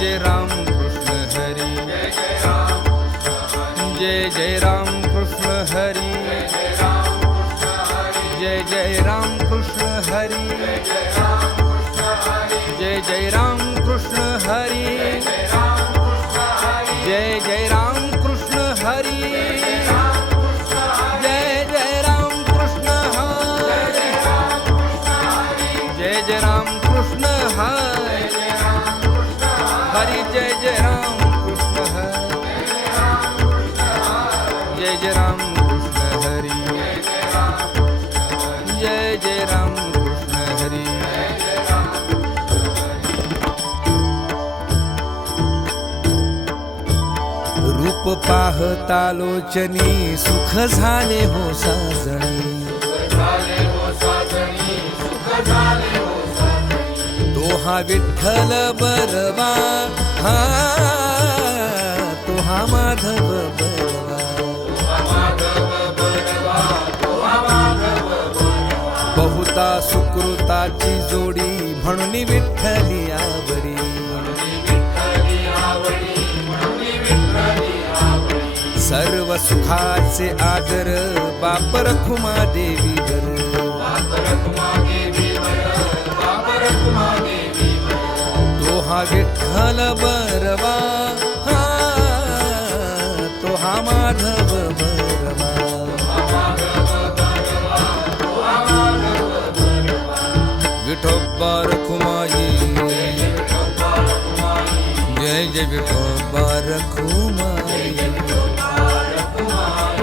जय राम कृष्ण हरी, जय जय राम कृष्ण हरी, जय जय राम कृष्ण हरी, जय जय राम कृष्ण हरी, जय जय राम कृष्ण हरी, जय जय राम कृष्ण हरी, जय जय राम कृष्ण हरी, हरि जय जय राम कृष्ण हरी, जय जय राम कृष्ण हरी, जय जय राम कृष्ण हरी. रूप पाहता लोचनी सुख झाले हो साजणी, तो हा विठ्ठल बरवा, हा तो हा माधव बरवा, बहुता सुकृताची जोडी म्हणून विठ्ठली आवडी, सर्व सुखाचे आदर बाप रखुमा देवीवर, तो हा विठ्ठल बरवा, हा तो हा माधव बरवा, विठोबा रखुमाई, जय जय विठोबा रखुमाई,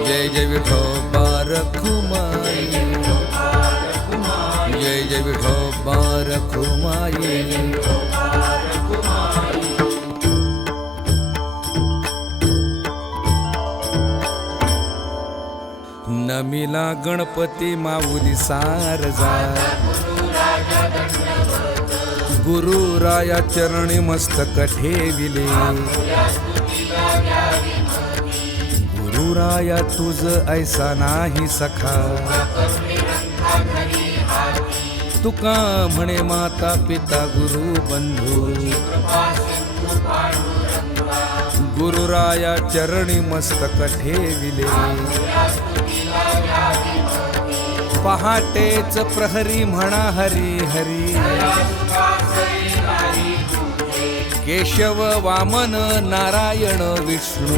जय जय विठोबा रखुमाई, जय जय विठोबा रखुमाई. नमिला गणपती माऊली सारजा, गुरुराया चरणी मस्तक ठेविले, गुरुराया तुझ ऐसा नाही सखा, तुका म्हणे माता पिता गुरु बंधू, गुरुराया चरणी मस्तक ठेविले, पहाटेच प्रहरी म्हणा हरी हरी, केशव वामन नारायण विष्णू,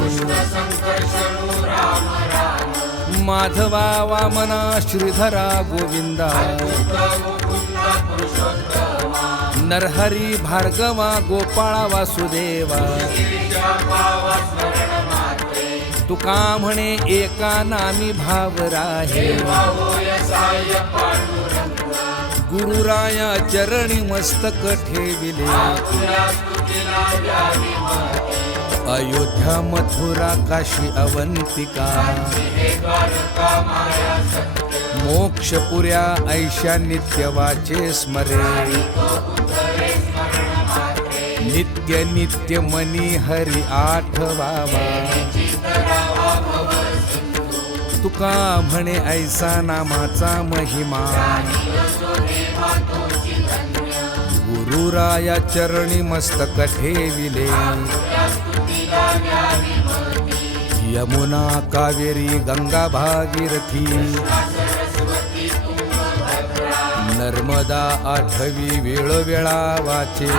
माधवा वामना श्रीधरा गोविंदा, नरहरी भार्गवा गोपाळा वासुदेवा, तुका म्हणे एका नामी भाव राहे, गुरुराया चरणी मस्तक ठेविले, अयोध्या मथुरा काशी अवंतिका, मोक्षपुऱ्या ऐशा नित्य वाचे स्मरे, नित्य नित्य मनी हरी आठवावा, तुका म्हणे ऐसा नामाचा महिमा, गुरुराया चरणी मस्तक ठेविले, यमुना कावेरी गंगा भागीरथी, नर्मदा आठवी वेळोवेळा वाचे,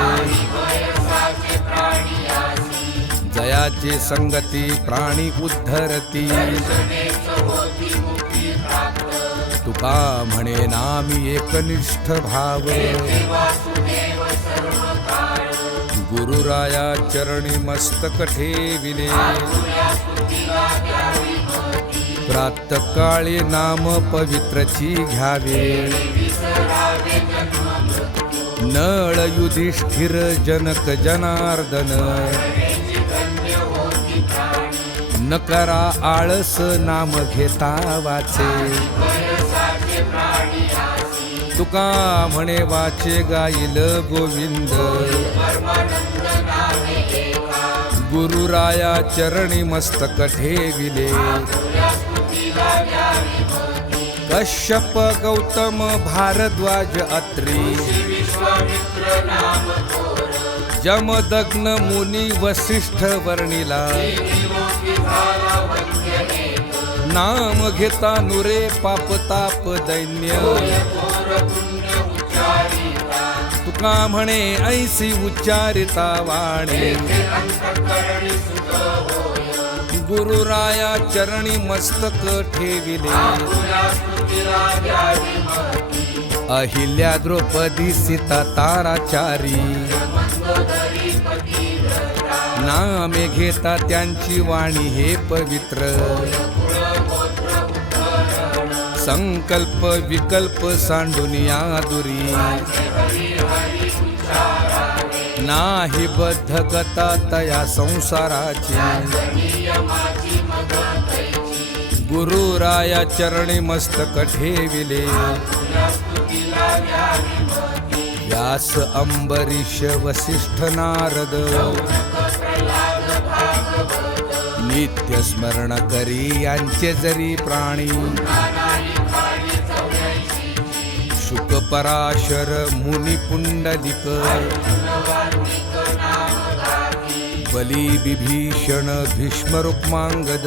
जयाची संगती प्राणी उद्धरती, तुका म्हणे नामी एकनिष्ठ भाव, गुरुराया चरणी मस्तक ठेविले, प्रातःकाळी नाम पवित्रची घ्यावे, नळ युधिष्ठिर जनक जनार्दन, न करा आळस नाम घेता वाचे, तुका म्हणे वाचे गाईल गोविंद, गुरुराया चरणी मस्तक ठेविले, कश्यप गौतम भारद्वाज अत्री, जमदग्न मुनी वसिष्ठ वर्णिला नाम घेता नुरे पापताप दैन्य तुका म्हणे ऐसी उच्चारिता वाणी गुरुराया चरणी मस्तक ठेविले अहिल्या द्रौपदी सीता ताराचारी नामे घेता त्यांची वाणी हे पवित्र संकल्प विकल्प सांडुनिया दुरी नाही बद्धकता तया संसाराची गुरुराया चरणी मस्तक ठेविले व्यास अंबरीश वसिष्ठ नारद नित्य स्मरण करी यांचे जरी प्राणी शुक पराशर मुनी पुंडलिक बली विभीषण भीष्म रुक्मांगद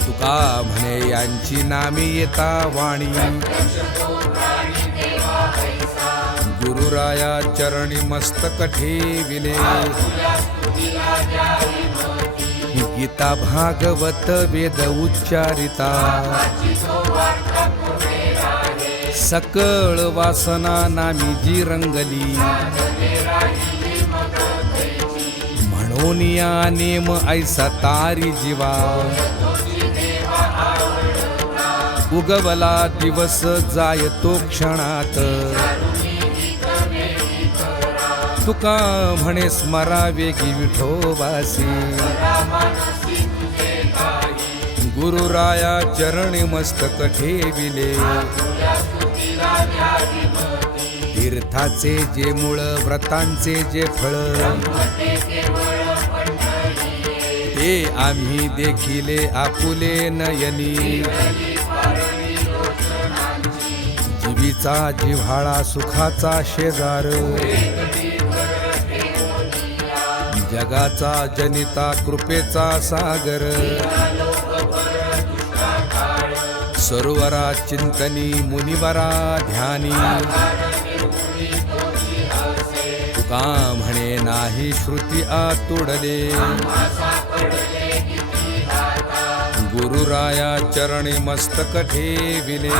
तुका म्हणे यांची नामे येता वाणी गुरुराया चरणी मस्तक ठेविले गीता भागवत वेद उच्चारिता सकळ वासना नामी जी रंगली म्हणून या नेम ऐसा तारी जीवा उगवला दिवस जाय तो क्षणात तुका म्हणे स्मरावे की विठोबासी गुरुराया चरणी मस्तक ठेविले तीर्थाचे जे मूळ व्रतांचे जे फळ ते आम्ही देखिले आपुले नयनी जीवीचा जिव्हाळा सुखाचा शेजार जगाचा जनिता कृपेचा सागर सरोवरा चिंतनी मुनिवरा ध्यानी तुका म्हणे नाही श्रुती आतुडले गुरुराया चरणी मस्तक ठेविले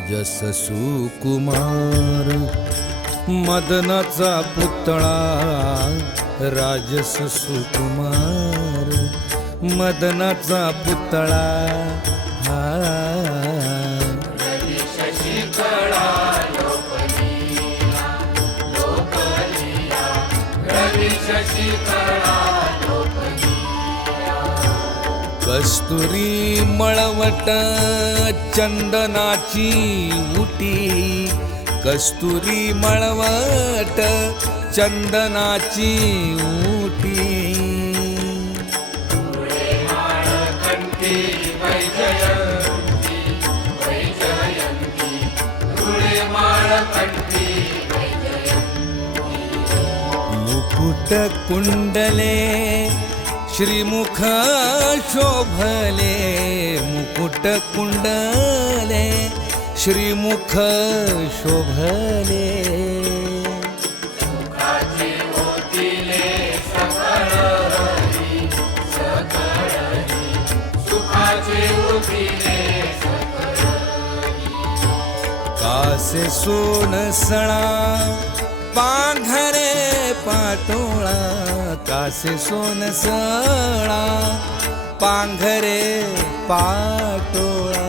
राजस सुकुमार मदनाचा पुतळा राजस सुकुमार मदनाचा पुतळा कस्तुरी मळवट चंदनाची उटी कस्तुरी मळवट चंदनाची उटी मुकुट कुंडले श्रीमुख शोभले मुकुट कुंडले श्रीमुख शोभले कासे सोन सणा पांघरे पाटोळा कासे सोन सणा पांघरे पाटोळा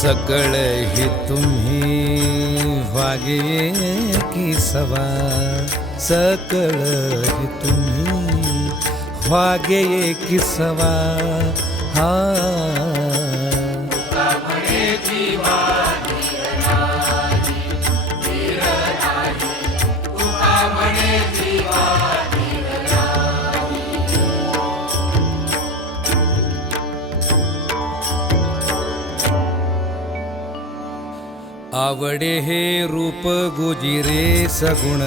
सकळ ही तुम्ही वागे की सवा सकळ ही तुम्ही वागे की सवा हा आवडे हे रूप गुजिरे सगुण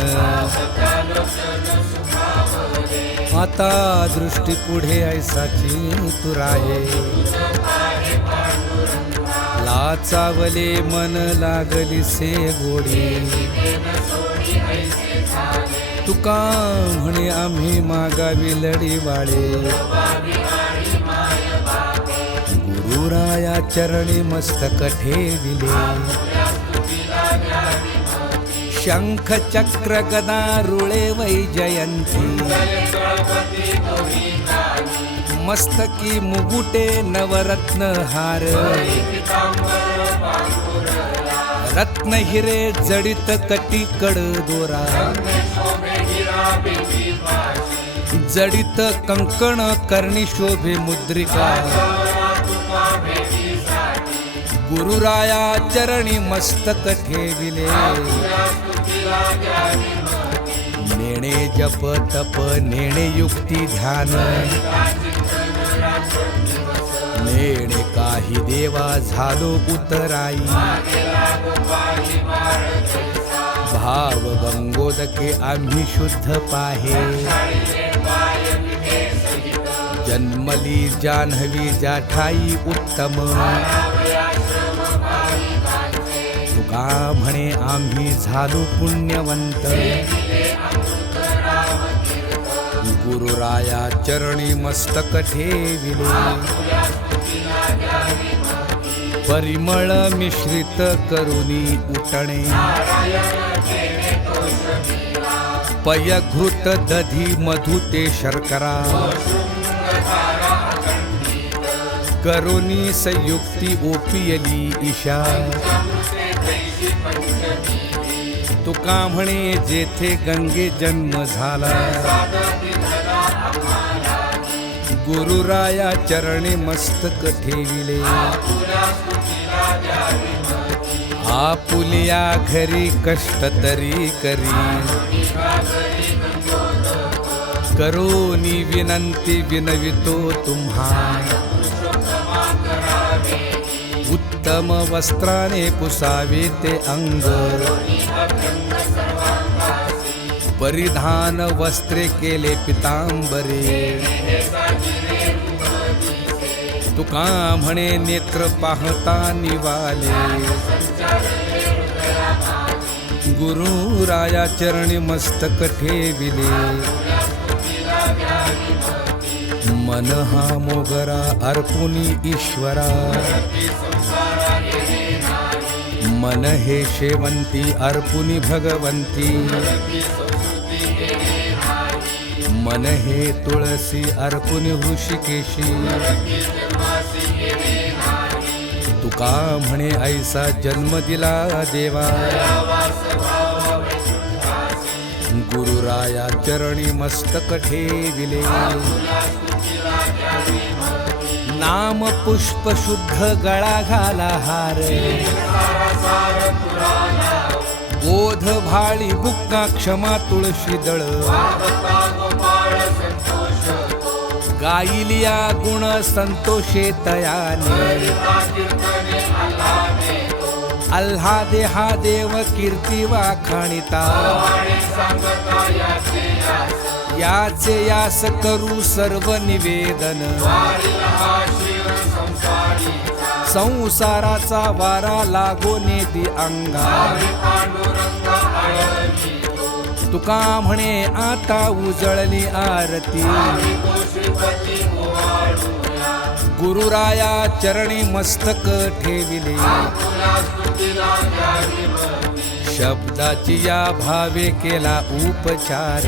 आता दृष्टी पुढे ऐसाची तुराये लाचावले मन लागली से गोडी तुका म्हणे आम्ही मागावी लढी बाळे गुरुराया चरणी मस्तक ठेविले शंख चक्र गदा रुळे वैजयंती मस्तकी मुगुटे नवरत्न हार रत्न हिरे जडित कटी कड दोरा जडित कंकण कर्णी शोभे मुद्रिका गुरुराया चरणी मस्तक ठेविले नेणे जप तप नेणे युक्ती ध्यान नेणे काही देवा झालो उतराई भाव गंगोदके आम्ही शुद्ध पाहे जन्मली जान्हवी जाठाई उत्तम तुका म्हणे आम्ही झालो पुण्यवंत गुरुराया चरणी मस्तक ठेविले परिमळ मिश्रित करुनी उठणे पयघृत दधी मधु ते शर्करा करुनी संयुक्ती ओपियली ईशा तुका म्हणे जेथे गंगे जन्म झाला गुरुराया चरणी मस्तक ठेविले आपुलिया घरी कष्ट तरी करी करोनी विनंती विनवितो तुम्हा उत्तम वस्त्राने पुसावे ते अंग परिधान वस्त्रे केले पितांबरे तुका म्हणे नेत्र पाहता निवाले गुरुराया चरणी मस्तक ठेविले मन हा मोगरा अर्पुनी ईश्वरा मन हे शेवंती अर्पुनी भगवंती मन हे तुळसी अर्पुनी ऋषिकेशी तुका म्हणे ऐसा जन्म दिला देवा गुरुराया चरणी मस्तक ठेविले नाम पुष्प शुद्ध गळा घाला हार बोध भाळी बुक्का क्षमा तुळशी दळ गायिलिया गुण संतोषे तयाने आल्हादे हा देव कीर्ती वाखाणिता याचे यास करू सर्व निवेदन संसाराचा वारा लागो नेदी अंगा तुका म्हणे आता उजळली आरती गुरुराया चरणी मस्तक ठेविले शब्दाची या भावे केला उपचार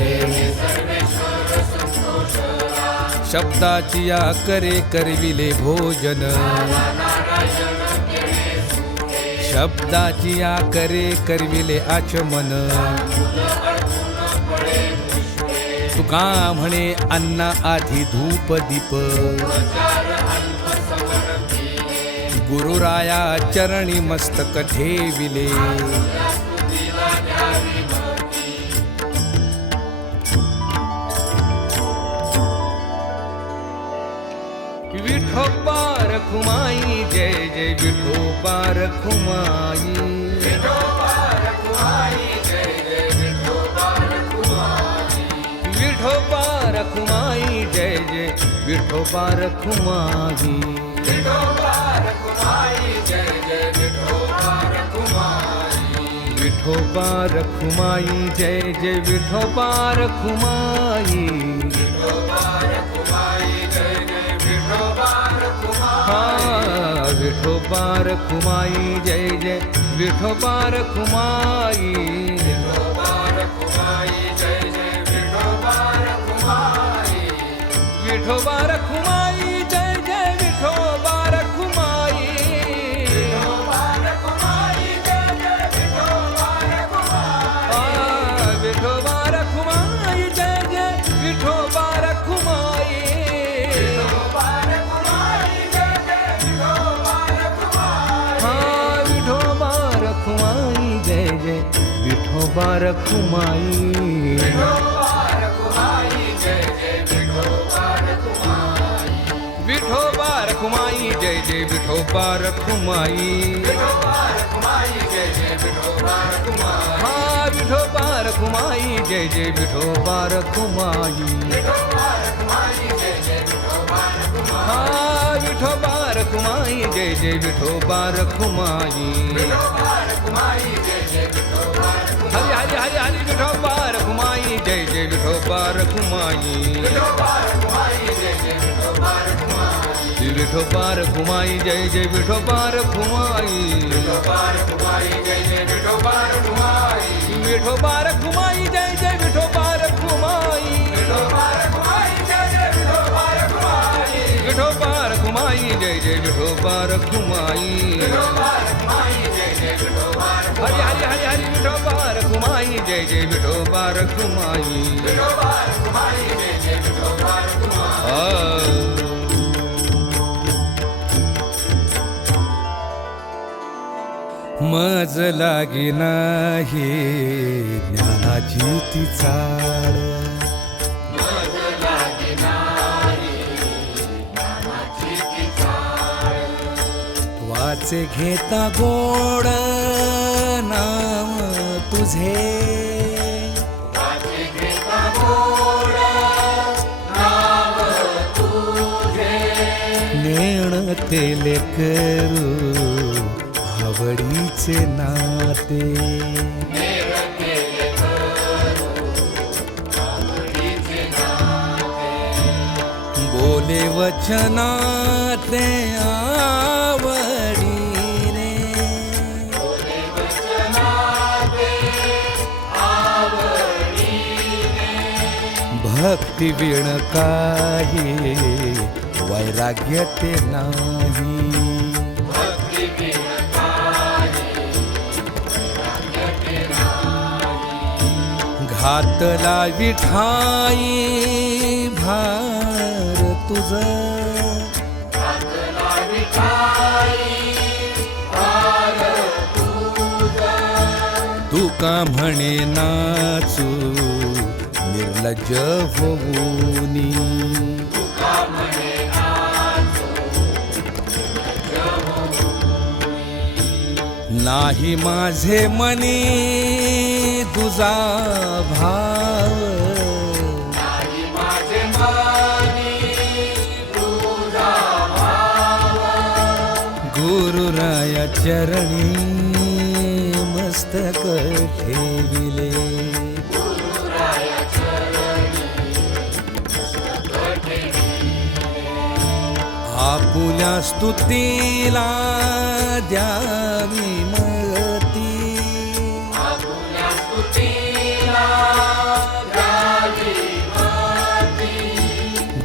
शब्दाची या करे करविले भोजन शब्दाची या करे करविले आचमन तुका म्हणे अन्ना आधी धूप दीप गुरुराया चरणी मस्तक ठेविले विठोबा रखुमाई जय जय विठोबा रखुमाई विठोबा रखुमाई जय जय विठोबा रखुमाई विठोबा रखुमाई जय जय विठोबा रखुमाई हाँ विठोबा रखुमाई जय जय विठोबा रखुमाई विठोबा रखुमाई जय जय विठोबा रखुमाई विठोबा रखुमाई जय जय विठोबा रखुमाई विठोबा रखुमाई जय जय विठोबा रखुमाई विठोबा रखुमाई जय जय विठोबा रखुमाई हाँ विठोबा रखुमाई जय जय विठोबा रखुमाई हाँ विठोबा रखुमाई जय जय विठोबा रखुमाई हरि हरि हरि हरि विठोबा रखुमाई जय जय विठोबा रखुमाई विठोबा रखुमाई जय जय विठोबा रखुमाई विठोबा रखुमाई जय जय विठोबा रखुमाई विठोबा रखुमाई जय जय विठोबा रखुमाई हरि हरि हरि हरि विठोबा रखुमाई जय जय विठोबा रखुमाई मज लागे नाही ज्ञानाची ती चाळ वाचे घेता गोड नाम तुझे नेण ते लेकरू आवडीचे नाते बोले वचनाते आवडीने भक्ती विण काही वैराग्य ते नाही घातला विठाई भार तुझ तुका म्हणे नाचू निर्लज्ज होऊनी नाही माझे मनी तुझा भाव गुरुराया चरणी मस्तक ठेविले आपुल्या स्तुतीला द्यावी मती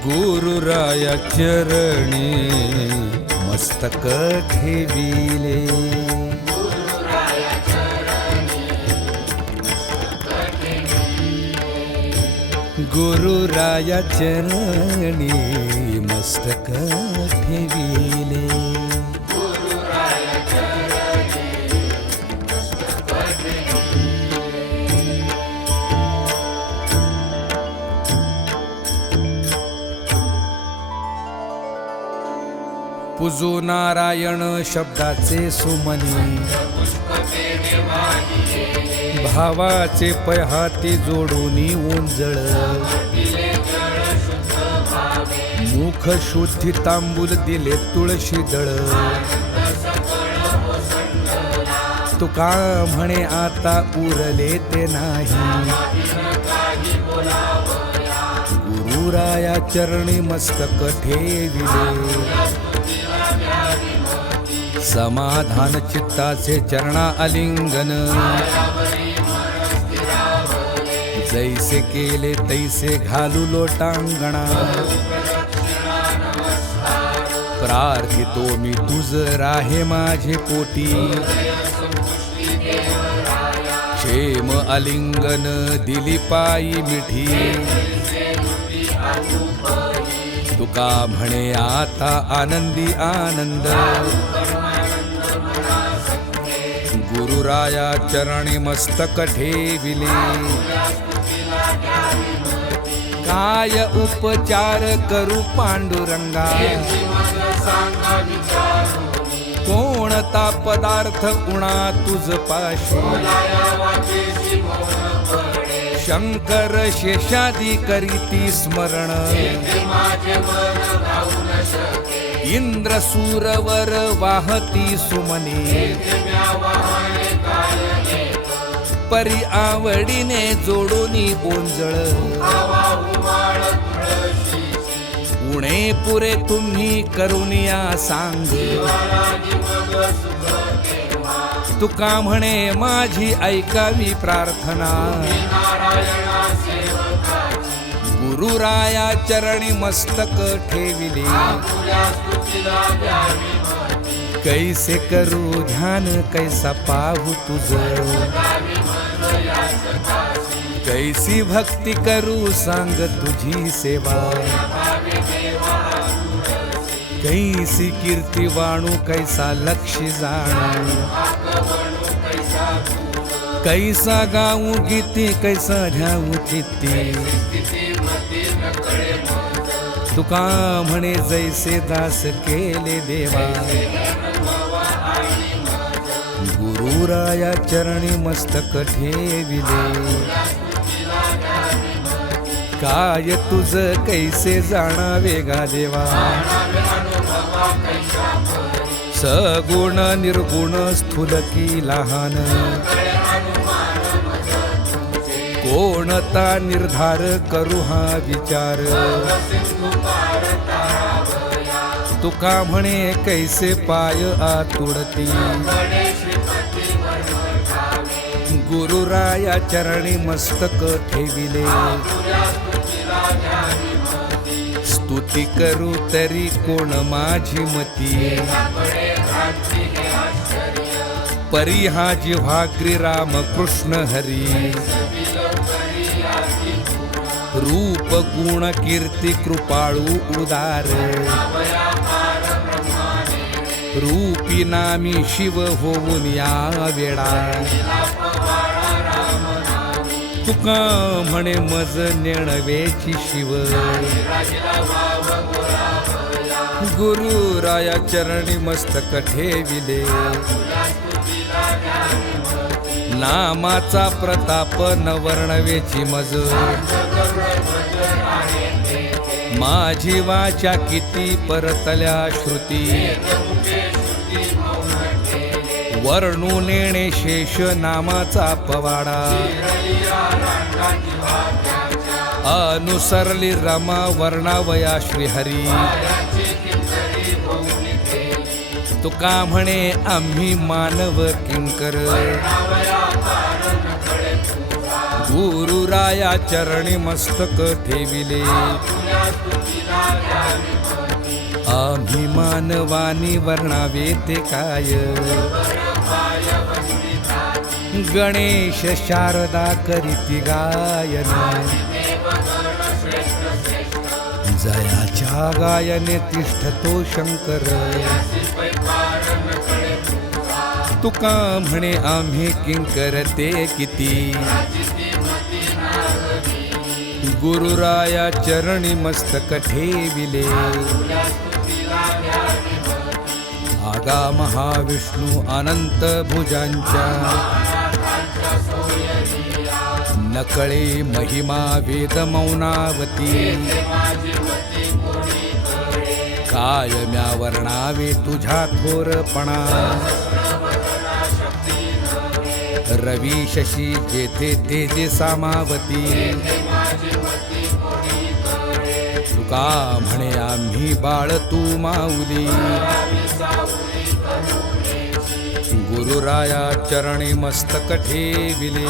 गुरुराया चरणी मस्तक ठेविले गुरुराया चरणी मस्तक ठेविले पुजो नारायण शब्दाचे सुमनी, भावाचे पहाती जोडूनी ओंजळ, मुख शुद्धी तांबूल दिले तुळशी दळ. तुका म्हणे आता उरले ते नाही, गुरुराया चरणी मस्तक ठेविले. समाधान चित्ताचे चरणा आलिंगन, जैसे केले तैसे घालू लोटांगणा. प्रार्थितो मी तुझ राहे माझे पोटी, क्षेम आलिंगन दिली पायी मिठी. तुका म्हणे आता आनंदी आनंद, गुरुराया चरणी मस्तक ठेविले. काय उपचार करू पांडुरंगा, कोणता पदार्थ उणा तुझ पाशी. शंकर शेषादी करीती स्मरण, इंद्र सूरवर वाहती सुमनी. परी आवडीने जोडूनी ओंजळ, उणे पुरे तुम्ही करुनिया सांग. तुका म्हणे माझी ऐकावी प्रार्थना, गुरुराया चरणी मस्तक ठेविले. कैसे करू ध्यान कैसा पाहू तुझ, कैसी भक्ती करू सांग तुझी सेवा. कैसी कीर्ती वाणू कैसा लक्ष्य जाणू, कैसा गाऊ गीती कैसा ध्याऊ चित्ती. तुका म्हणे जैसे दास केले देवा, गुरुराया चरणी मस्तक ठेविले. काय तुझ कैसे जाणावे गा देवा, सगुण निर्गुण स्थूल की लहान. कोणता निर्धार करू हा विचार, तुका म्हणे कैसे पाय आतुडती. गुरुराया चरणी मस्तक ठेविले. स्तुती करू तरी कोण माझी मती, परी हा जिव्हाग्री राम कृष्ण हरी. रूप गुण कीर्ती कृपाळू उदार, रूपी नामी शिव होऊन या वेळा. तुका म्हणे मज नेणवेची शिव, गुरुराया चरणी मस्तक ठेविले. नामाचा प्रताप न वर्णवेची मज, माझी वाचा किती परतल्या श्रुती. वर्णू नेणे शेष नामाचा पवाडा, अनुसरली रमा वर्णावया श्रीहरी. तुका म्हणे आम्ही मानव किंकर, गुरुराया चरणी मस्तक ठेविले. आम्ही मानवानी वर्णावे ते काय, गणेश शारदा करीती गायन. जयाच्या गायने तिष्ठतो शंकर, तुका म्हणे आम्ही किंकर ते किती. गुरुराया चरणी मस्तक ठेविले. आगा महाविष्णू अनंत भुजांच्या नकळे महिमा वेद मौनावती कायम्या वर्णावे तुझ्या थोरपणा रवी शशी जेथे तेजे सामावती तुका म्हणे आम्ही बाळ तू माऊली गुरुराया चरणी मस्तक ठेविले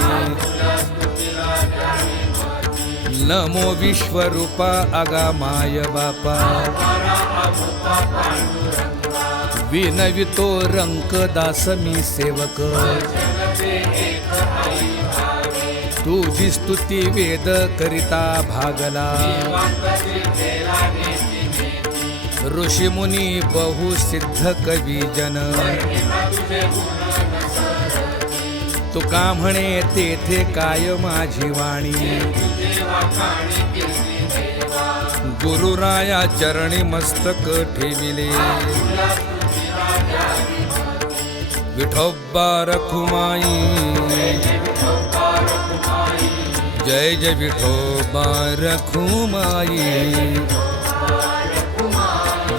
नमो विश्वरूपा आगामाय बापा विनवितो रंक दास मी सेवक तुझी स्तुती वेद करिता भागला ऋषी मुनी बहुसिद्ध कवी जन तुका म्हणे तेथे काय माझी वाणी गुरुराया चरणी मस्तक ठेविले विठोबा रखुमाई जय जय विठोबा रखुमाई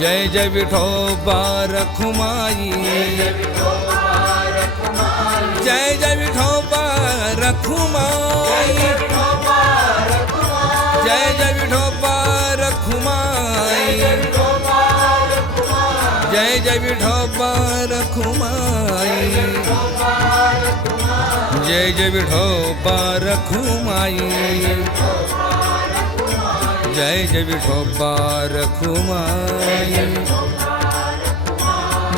जय जय विठोबा रखुमाई जय जय विठोबा रखुमाई जय जय विठोबा रखुमाई जय जय विठोबा रखुमाई जय जय विठोबा रखुमाई जय जय विठोबा रखुमाई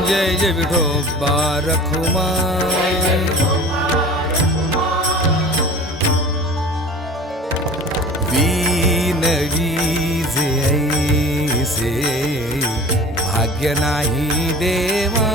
जय जय विठोबा रखुमाई विनवीजे ऐसे भाग्य नाही देवा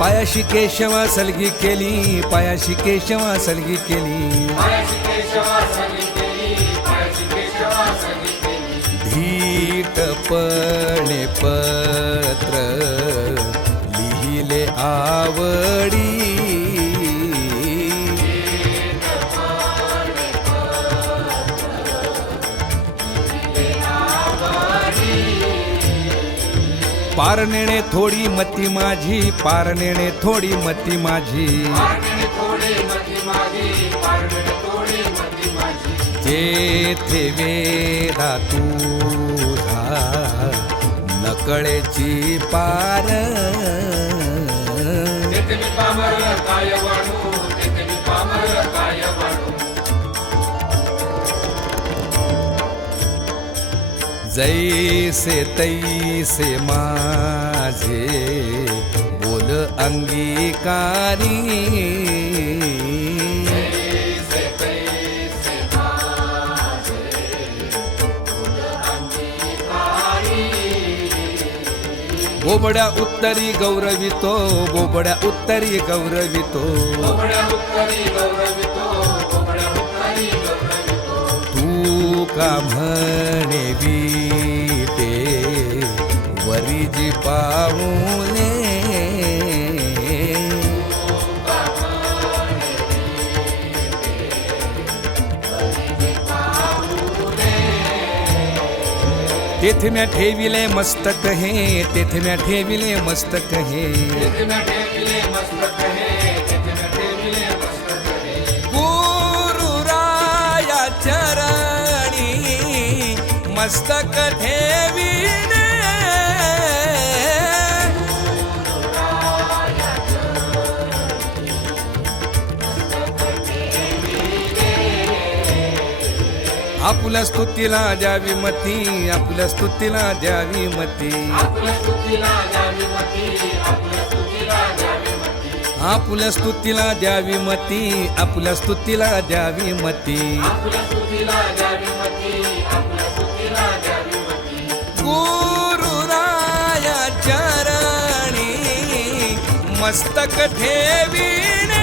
पायाशी केशवा सलगी केली पायाशी केशवा सलगी केली धीटपणे पत्र लिहिले आवडी पारनेणे थोडी मती माझी पारनेणे थोडी मती माझी जेथे वेदा तुझा नकळेची पार जैसे तैसे माझे बोल अंगीकारी बोबड्या उत्तरी गौरवितो बोबड्या उत्तरी गौरवितो तू का म्हणे बीते वरीजी पाऊले तेथे म्या ठेविले मस्तक हे तेथे म्या ठेविले मस्तक हे गुरुराया चरणी मस्तक ठेविले आपुल्या स्तुतीला द्यावी मती आपुल्या स्तुतीला द्यावी मती आपुल्या स्तुतीला द्यावी मती आपुल्या स्तुतीला द्यावी मती गुरुराया चरणी मस्तक ठेविणे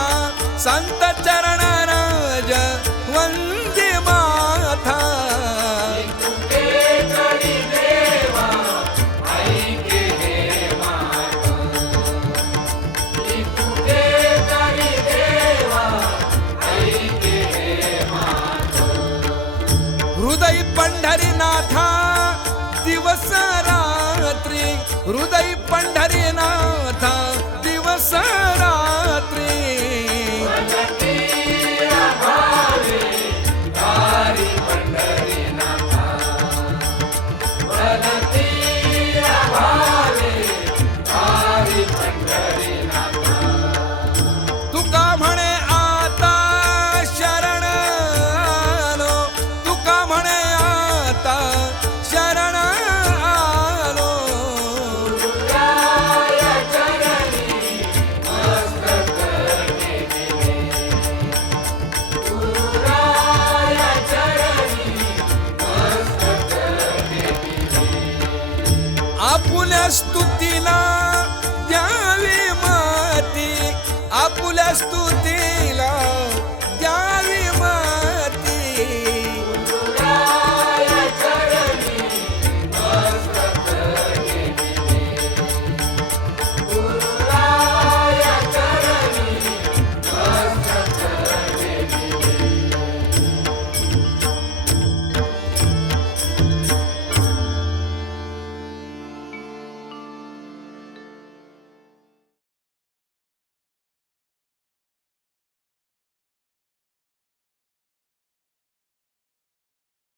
हृदय पंढरीनाथा दिवस रात्री तुका म्हणे आता शरण आलो, तुका म्हणे आता शरण आलो. आपुल्या स्तुतीला द्यावी माती, आपुल्या स्तुतीला